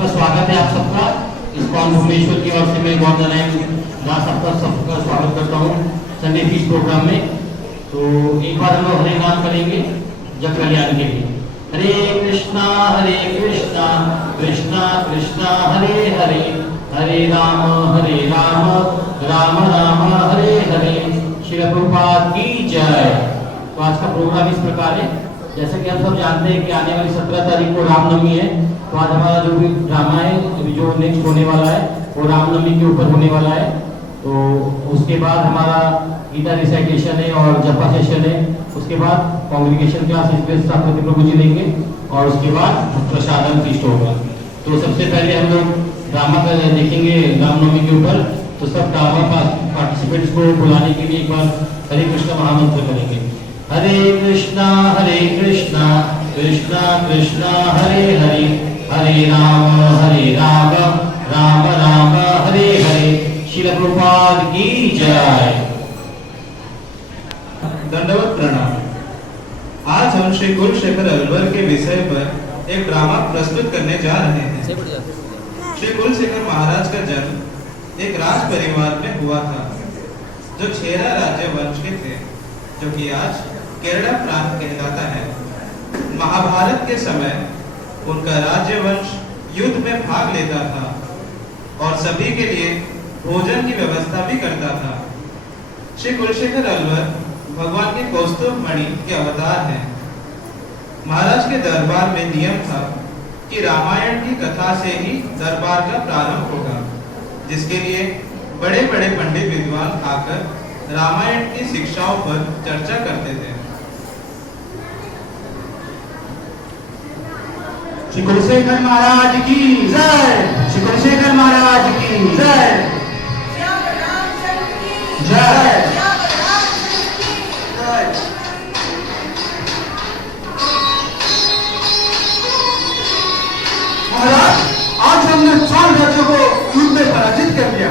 स्वागत है आप सबका। इस्कॉन भुवनेश्वर की ओर से मैं बहुत सबका स्वागत करता हूँ संडे फीस प्रोग्राम में। तो एक बार हम लोग हरे नाम करेंगे जग कल्याण के लिए। हरे कृष्णा कृष्णा कृष्णा हरे हरे, हरे राम राम राम हरे हरे। श्री प्रभुपाद की जय। तो आज का प्रोग्राम इस प्रकार है, जैसे कि हम सब जानते हैं कि आने वाली 17 तारीख को रामनवमी है। तो आज हमारा जो भी ड्रामा है, जो नेक्स्ट होने वाला है, वो रामनवमी के ऊपर होने वाला है। तो उसके बाद हमारा गीता रिसाइटेशन है और जपा सेशन है। उसके बाद कॉन्ग्रीगेशन क्लास स्थापति प्रभु जी लेंगे और उसके बाद प्रसादन फीस्ट होगा। तो सबसे पहले हम लोग ड्रामा का देखेंगे रामनवमी के ऊपर। तो सब ड्रामा पार्टिसिपेंट्स को बुलाने के लिए एक बार हरे कृष्णा महामंत्र करेंगे। हरे कृष्णा कृष्णा कृष्णा हरे हरे, हरे राम राम राम हरे हरे। श्रील प्रभुपाद की जय। दंडवत प्रणाम। आज हम श्री कुलशेखर अलवर के विषय पर एक ड्रामा प्रस्तुत करने जा रहे हैं। श्री कुलशेखर महाराज का जन्म एक राज परिवार में हुआ था, जो छेरा राज्य वंश के थे, जो कि आज केरला प्रांत कहलाता है। महाभारत के समय उनका राज्य वंश युद्ध में भाग लेता था और सभी के लिए भोजन की व्यवस्था भी करता था। श्री कुलशेखर अलवर भगवान के कौस्तुभ मणि के अवतार हैं। महाराज के दरबार में नियम था कि रामायण की कथा से ही दरबार का प्रारंभ होगा, जिसके लिए बड़े बड़े पंडित विद्वान आकर रामायण की शिक्षाओं पर चर्चा करते थे। श्री कुलशेखर महाराज की जय। श्री कुलशेखर महाराज की जय। जय महाराज, आज हमने 4 राज्यों को युद्ध में पराजित कर दिया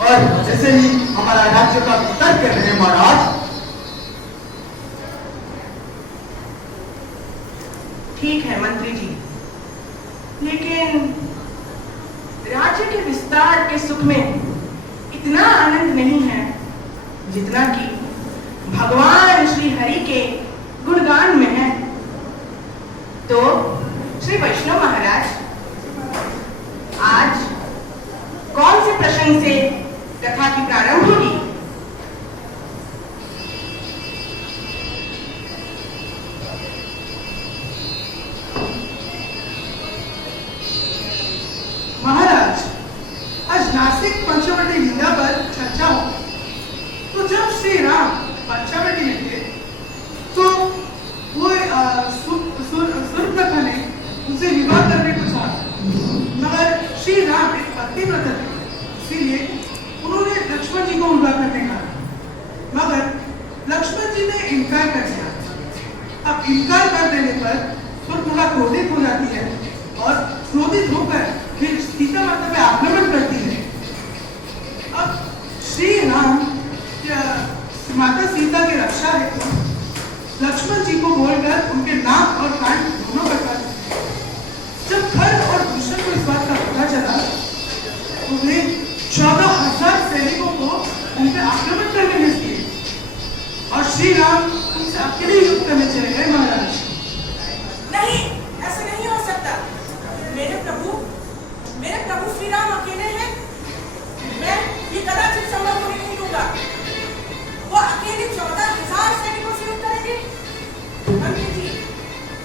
और जैसे ही हमारा राज्य का विस्तार कर रहे हैं महाराज। ठीक है मंत्री जी, लेकिन राज्य के विस्तार के सुख में इतना आनंद नहीं है जितना कि भगवान श्री हरि के गुणगान में है। तो श्री वैष्णव महाराज, आज कौन से प्रसंग से कथा की प्रारंभ होगी? महाराज, आज नासिक पंचवटी लीला पर चर्चा हो। तो जब श्री राम पंचवटी में थे, तो वो सूर्पनखा ने उनसे विवाह करने को चाहा, मगर श्री राम एक पतिव्रत थे, इसीलिए उन्होंने लक्ष्मण जी को विवाह करने कहा, मगर लक्ष्मण जी ने इनकार कर दिया। अब इनकार कर देने पर सूर्पनखा क्रोधित हो जाती है और क्रोधित होकर फिर सीता माता पे आक्रमण करती है। अब श्री राम माता सीता की रक्षा हेतु लक्ष्मण जी को बोलकर उनके नाक और कान दोनों कटवा देते हैं। जब खर और दूषण को इस बात का पता चला, तो वे 14,000 सैनिकों को उन पे आक्रमण करने भेज दिए और श्री राम उनसे अकेले युद्ध करने चले गए। महाराज, नहीं, ऐसा नहीं हो सकता। मेरे प्रभु श्री राम अकेले हैं। मैं ये कदाचित संभव होने नहीं दूंगा। वो अकेले 14,000 सैनिकों से युद्ध करेंगे। मंत्री जी,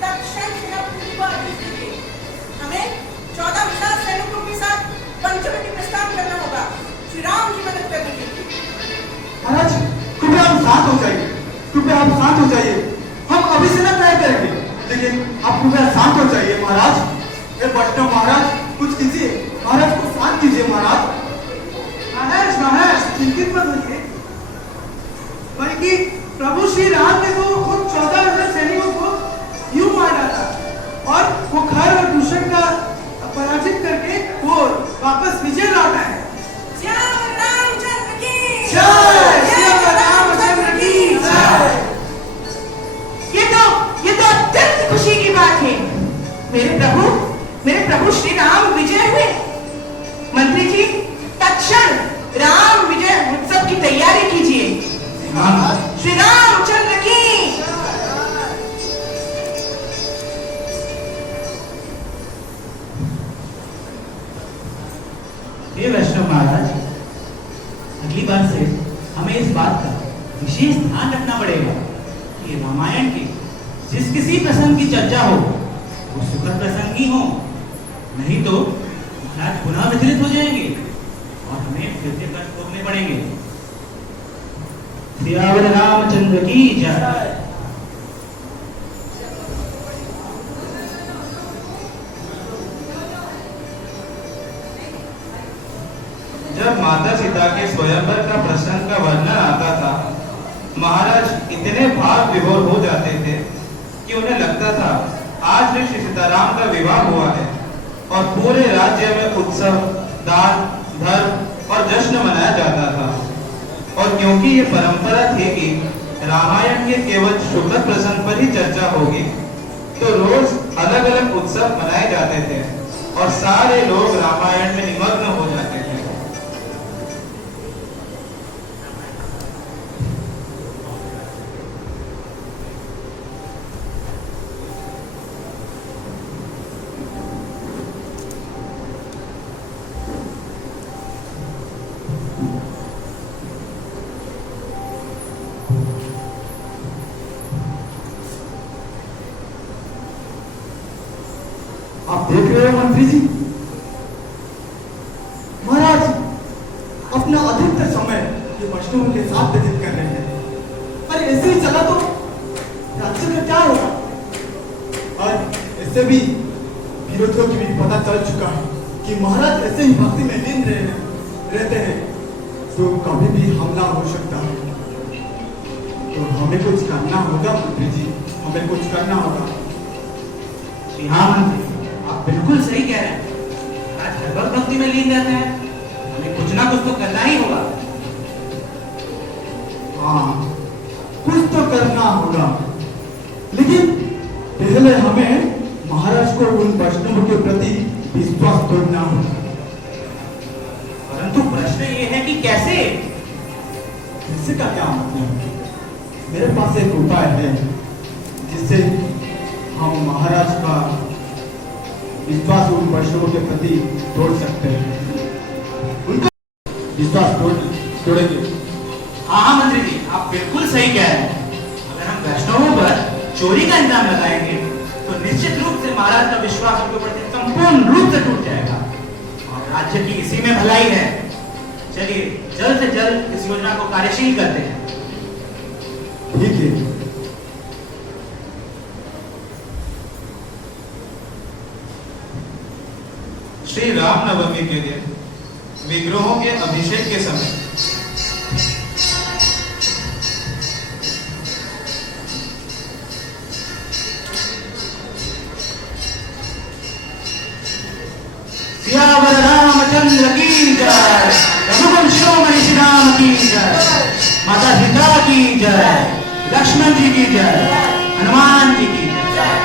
तत्क्षण सेनापति को आदेश दीजिए। हमें 14,000 सैनिकों के साथ पंचवटी प्रस्थान करना होगा, श्री राम की मदद करने के लिए। महाराज, कृपया आप शांत हो जाइए। कृपया आप शांत हो जाइए। हम अभी से ना तय करेंगे, लेकिन आप कृपया शांत हो जाइए। महाराज, वैष्णव महाराज, कुछ कीजिए। महाराज को शांत कीजिए। महाराज चिंतित मत होइए, बल्कि प्रभु श्री राम ने तो उन 14,000 सैनिकों को यूं मार डाला और वो खर और दूषण का पराजित करके वो वापस विजय लौटा है। जय रामचंद्र की जय। जय रामचंद्र की जय। ये तो अत्यंत खुशी की बात है। मेरे प्रभु श्री राम विजय महाराज, अगली बार से हमें इस बात का विशेष ध्यान रखना पड़ेगा कि रामायण के जिस किसी प्रसंग की चर्चा हो वो सुखद प्रसंग ही हो, नहीं तो महाराज पुनः विचलित हो जाएंगे और हमें फिर से कष्ट भोगने पड़ेंगे। सियावर रामचंद्र की जय। जब माता सीता के स्वयंवर का प्रसंग का वर्णन आता था, महाराज इतने भाव विभोर हो जाते थे कि उन्हें लगता था आज श्री सीताराम का विवाह हुआ है और पूरे राज्य में उत्सव, दान, धर्म और जश्न मनाया जाता था। और क्योंकि ये परंपरा थी कि रामायण के केवल शुभ प्रसंग पर ही चर्चा होगी, तो रोज अलग अलग उत्सव मनाए जाते थे और सारे लोग रामायण में निमग्न हो जाते थे। आप देख रहे हो मंत्री जी, महाराज अपना अधिकतर समय ये वैष्णवों के साथ व्यतीत कर रहे हैं। अरे ऐसे ही चला तो राज्य का क्या होगा? और इससे भी विरोधियों की भी पता चल चुका है कि महाराज ऐसे ही भक्ति में लीन रहते हैं तो कभी भी हमला हो सकता है। तो हमें कुछ करना होगा मंत्री जी, हमें कुछ करना होगा। हाँ मंत्री, आप बिल्कुल सही कह रहे हैं। आज हर वक्त भक्ति में लीन रहते हैं, हमें कुछ ना कुछ तो करना ही होगा। हाँ, कुछ तो करना होगा, लेकिन पहले हमें महाराज को उन वैष्णवों के प्रति विश्वास तोड़ना होगा। परंतु प्रश्न ये है कि कैसे? कैसे का क्या मतलब? मेरे पास एक उपाय है जिससे हम महाराज का विश्वास उन वैष्णवों के प्रति तोड़ सकते हैं, उनका विश्वास तोड़ेंगे। हाँ मंत्री जी, आप बिल्कुल सही कह रहे हैं। अगर हम वैष्णवों पर चोरी का इंतजाम लगाएंगे तो निश्चित रूप से महाराज का विश्वास उनके प्रति संपूर्ण रूप से टूट जाएगा और राज्य की इसी में भलाई है। चलिए जल्द से जल्द इस योजना को कार्यशील करते हैं। ठीक है। श्री राम नवमी के दिन विग्रहों के अभिषेक के समय सियावर रामचंद्र की जय, रघुकुल शिरोमणि श्री राम की जय, माता सीता की जय, लक्ष्मण जी की जय, हनुमान जी की जय।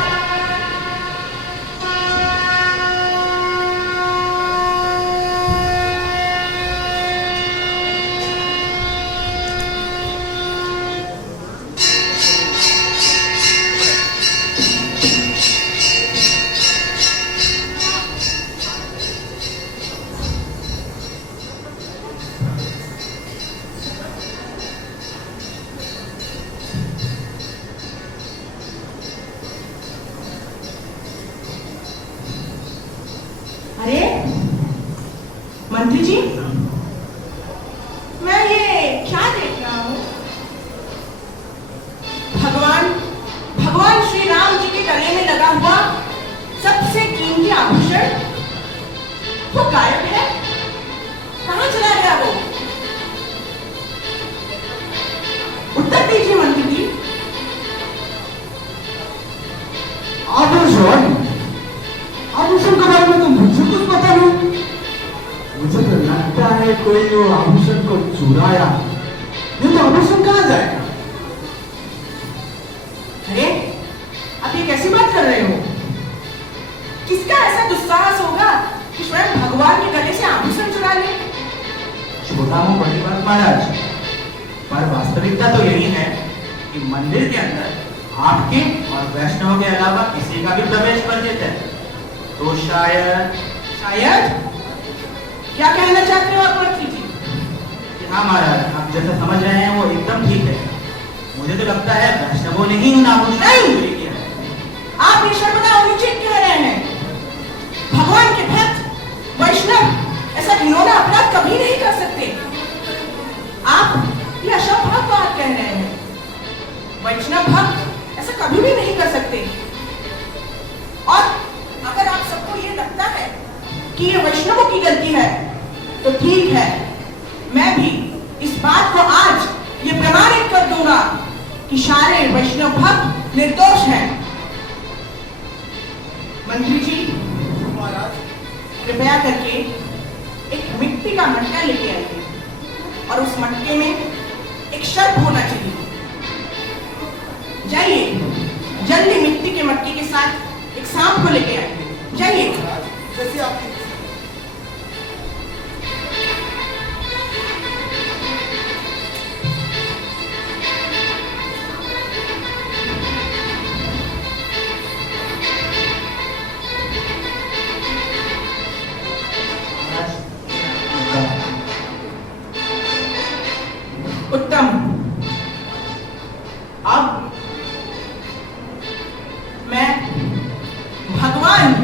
अरे मंत्री जी, मैं ये क्या देख रहा हूँ? भगवान श्री राम जी के गले में लगा हुआ सबसे कीमती आभूषण वो गायब है। कहाँ चला गया वो? उत्तर दीजिए मंत्री जी। आभूषण के बारे में तो मुझे कुछ पता नहीं। मुझे तो लगता है कोई वो आभूषण को चुराया। ये तो आभूषण कहाँ जाएगा? अरे आप ये कैसी बात कर रहे हो? किसका ऐसा दुस्साहस होगा कि स्वयं भगवान के गले से आभूषण चुरा ले? छोटा मुंह बड़ी बात महाराज, पर वास्तविकता तो यही है कि मंदिर के अंदर आपके और वैष्णव के अलावा किसी का भी प्रवेश वर्जित है। तो शायद क्या कहना चाहते हो आप मंत्री जी? हाँ महाराज, आप जैसा समझ रहे हैं वो एकदम ठीक है। मुझे तो लगता है वैष्णवों ने ही नामुमकिन नहीं। किया है। आप ये सर्वदा अनुचित कह रहे हैं। भगवान के भक्त वैष्णव ऐसा घिनौना अपराध कभी नहीं कर सकते। आप ये असंभव बात कह रहे हैं। वैष्णव भक्त ऐसा कभी भी नहीं कर सकते। और अगर आप सबको ये लगता है कि ये वैष्णवों की गलती है तो ठीक है, मैं भी इस बात को आज ये प्रमाणित कर दूंगा कि सारे वैष्णव भक्त निर्दोष हैं। मंत्री जी, कृपया करके एक मिट्टी का मटका लेके आइए और उस मटके में एक सर्प होना चाहिए। जाइए, जल्दी मिट्टी के मटके के साथ एक सांप को लेके आइए। जाइए। जैसे आप उत्तम। अब मैं भगवान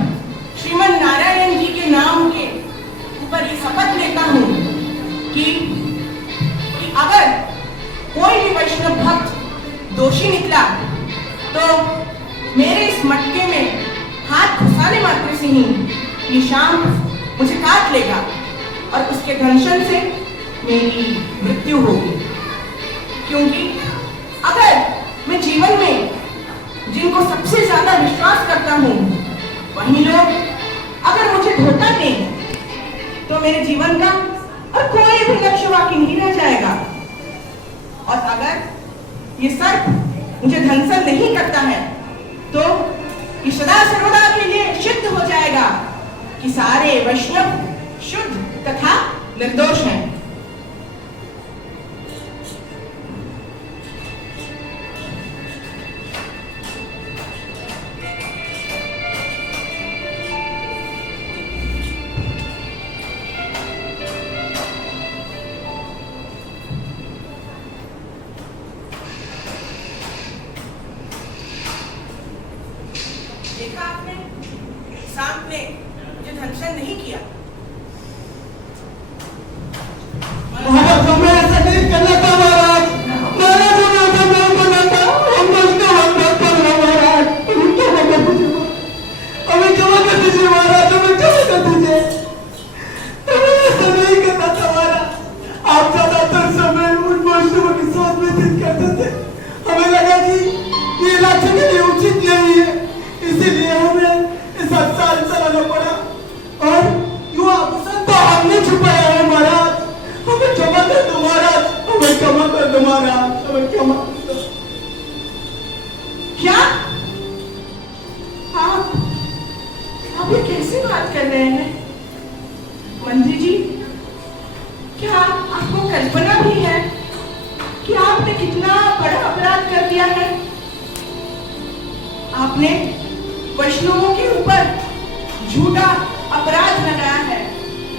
श्रीमन नारायण जी के नाम के ऊपर ये शपथ लेता हूं कि अगर कोई भी वैष्णव भक्त दोषी निकला तो मेरे इस मटके में हाथ घुसाने मात्र से ही ये सांप मुझे काट लेगा और उसके दंशन से मेरी मृत्यु होगी। क्योंकि अगर मैं जीवन में जिनको सबसे ज्यादा विश्वास करता हूं वही लोग अगर मुझे धोखा दें तो मेरे जीवन का और कोई भी लक्ष्य बाकी नहीं रह जाएगा। और अगर ये सर्प मुझे दंशन नहीं करता है तो ये सदा सर्वदा के लिए सिद्ध हो जाएगा कि सारे वैष्णव शुद्ध तथा निर्दोष हैं। देखा आपने, सांप ने मुझे दंशन नहीं किया। महाराज, हमें ऐसा नहीं करना था महाराज। महाराज, हमें ऐसा नहीं करना था। हम वैष्णव भक्त हैं महाराज। हमें क्षमा कर दीजिए। हमें क्षमा कर दीजिए महाराज। हमें क्षमा कर दीजिए। हमें ऐसा नहीं करना था महाराज। आप ज्यादातर समय उन वैष्णवों के साथ व्यतीत करते थे। हमें लगा कि ये राज्य के लिए उचित नहीं है, इसीलिए हमें इस साल चलाना पड़ा और यूं आभूषण तो हमने छुपाया है महाराज। हमें क्षमा कर दो महाराज। हमें क्षमा कर दो महाराज। हमें क्षमा कर दो। क्या आप ये कैसी बात कर रहे हैं मंत्री जी? क्या आपको कल्पना भी है कि आपने कितना बड़ा अपराध कर दिया है? आपने वैष्णवों के ऊपर झूठा अपराध लगाया है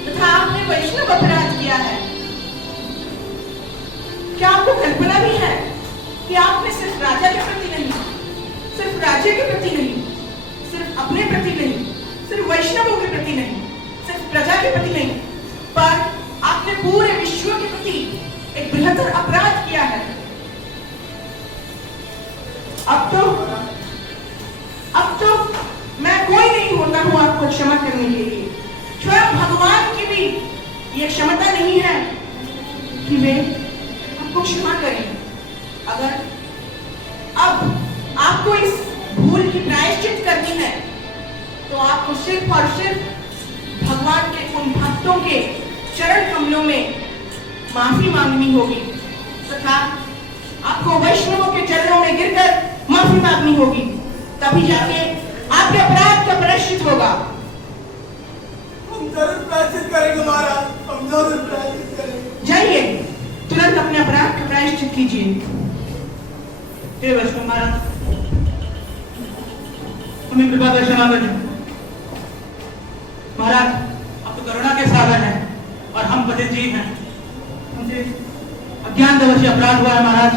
तथा आपने वैष्णव अपराध किया है। क्या आपको कल्पना भी है कि आपने सिर्फ राजा के प्रति नहीं, सिर्फ राज्य के प्रति नहीं, सिर्फ अपने प्रति नहीं, सिर्फ वैष्णवों के प्रति नहीं, सिर्फ प्रजा के प्रति नहीं, पर आपने पूरे विश्व के प्रति एक बृहत्तर अपराध किया है। अब तो मैं कोई नहीं होता हूं आपको क्षमा करने के लिए। स्वयं भगवान की भी ये क्षमता नहीं है कि वे आपको क्षमा करें। अगर अब आपको इस भूल की प्रायश्चित करनी है तो आपको सिर्फ और सिर्फ भगवान के उन भक्तों के चरण कमलों में माफी मांगनी होगी तथा आपको वैष्णवों के चरणों में गिरकर माफी मांगनी होगी। तभी जाके आपके अपराध का प्रायश्चित होगा। हम जरूर प्रायश्चित करेंगे महाराज। हम जरूर प्रायश्चित करेंगे। जाइए, तुरंत अपने अपराध का प्रायश्चित कीजिए। हे वैष्णव महाराज, हमें कृपा दर्शना करें। महाराज, आप तो करुणा के सागर हैं। और हम बड़े जीव हैं। मुझे अज्ञानवश अपराध हुआ है महाराज।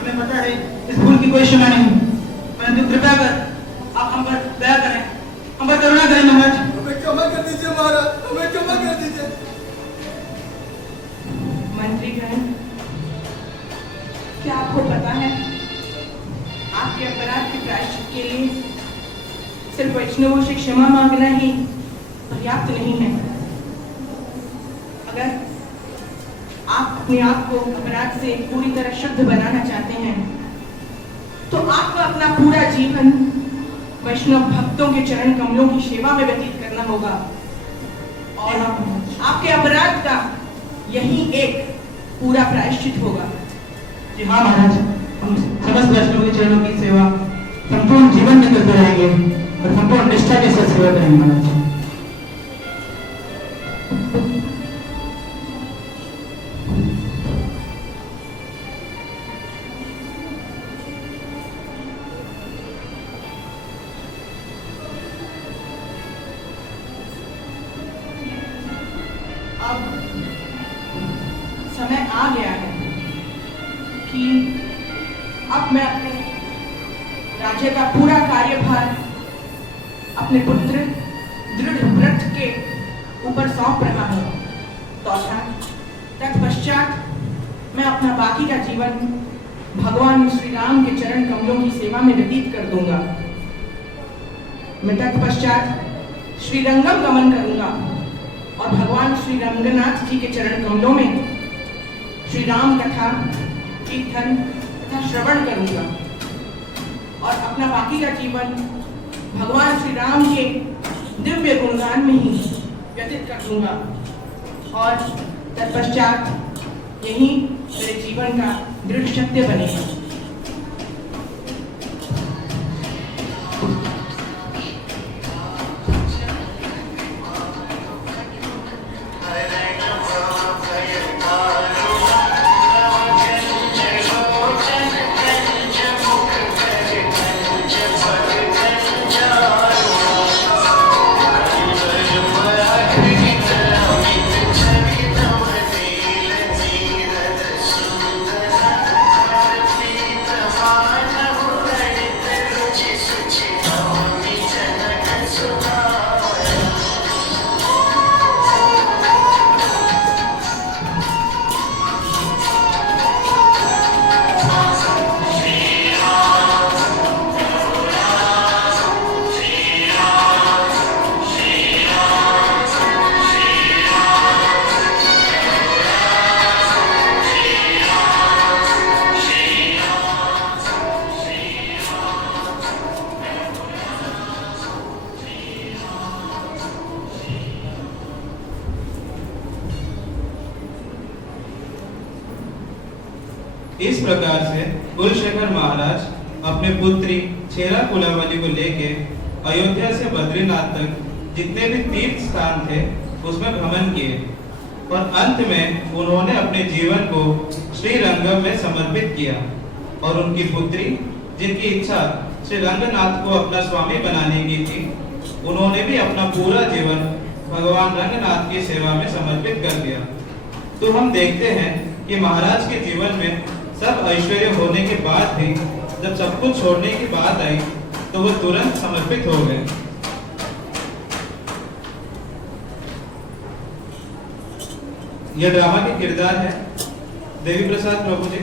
हमें पता है इस भूल की कोई क्षमा नहीं, परंतु कृपया कर आप हम पर दया करें, हम पर करुणा करें महाराज। हमें क्षमा कर दीजिए महाराज, हमें क्षमा कर दीजिए। मंत्रीगण, क्या आपको पता है आपके अपराध के प्रायश्चित के लिए सिर्फ वैष्णवों से क्षमा मांगना ही पर्याप्त नहीं है। अगर आप अपने आप को अपराध से पूरी तरह शुद्ध बनाना चाहते हैं तो आपको अपना पूरा जीवन वैष्णव भक्तों के चरण कमलों की सेवा में व्यतीत करना होगा और आपके अपराध का यही एक पूरा प्रायश्चित होगा। जी हाँ महाराज, हम समस्त वैष्णव के चरणों की सेवा संपूर्ण जीवन में करते रहेंगे और संपूर्ण निष्ठा के साथ सेवा करेंगे महाराज। अब समय आ गया है कि अब मैं अपने राज्य का पूरा कार्यभार अपने पुत्र दृढ़ व्रत के ऊपर सौंप रहा हूँ। तत्पश्चात मैं अपना बाकी का जीवन भगवान श्री राम के चरण कमलों की सेवा में व्यतीत कर दूंगा। मैं तत्पश्चात श्रीरंगम गमन करूंगा और भगवान श्री रंगनाथ जी के चरण कमलों में श्री राम कथा कीर्तन तथा श्रवण करूंगा और अपना बाकी का जीवन भगवान श्री राम के दिव्य गुणगान में ही व्यतीत कर दूंगा और तत्पश्चात यही मेरे जीवन का दृढ़ सत्य बनेगा। इस प्रकार से कुलशेखर महाराज अपने पुत्री छेरा कुलावली को लेके अयोध्या से बद्रीनाथ तक जितने भी तीर्थ स्थान थे उसमें भ्रमण किए और अंत में उन्होंने अपने जीवन को श्री रंगम में समर्पित किया और उनकी पुत्री जिनकी इच्छा श्री रंगनाथ को अपना स्वामी बनाने की थी, उन्होंने भी अपना पूरा जीवन भगवान रंगनाथ की सेवा में समर्पित कर दिया। तो हम देखते हैं कि महाराज के जीवन में सब ऐश्वर्य होने के बाद भी जब सब कुछ छोड़ने की बात आई तो वो तुरंत समर्पित हो गए। यह ड्रामा के किरदार है Devi Prasad Prabhu ji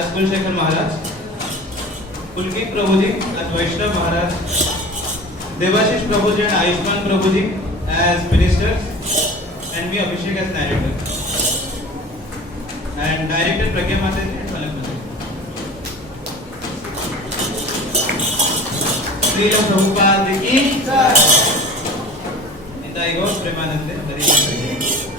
as Kulashekhar Maharaj, Pulkit Prabhu ji as Vaishnav Maharaj, Devashish Prabhu ji and Ayushman Prabhu ji as ministers, and me Abhishek as director, and director Pragya Mata ji and Malak माता। श्रील प्रभुपाद की जय। निताई गौर प्रेमानंद हरि।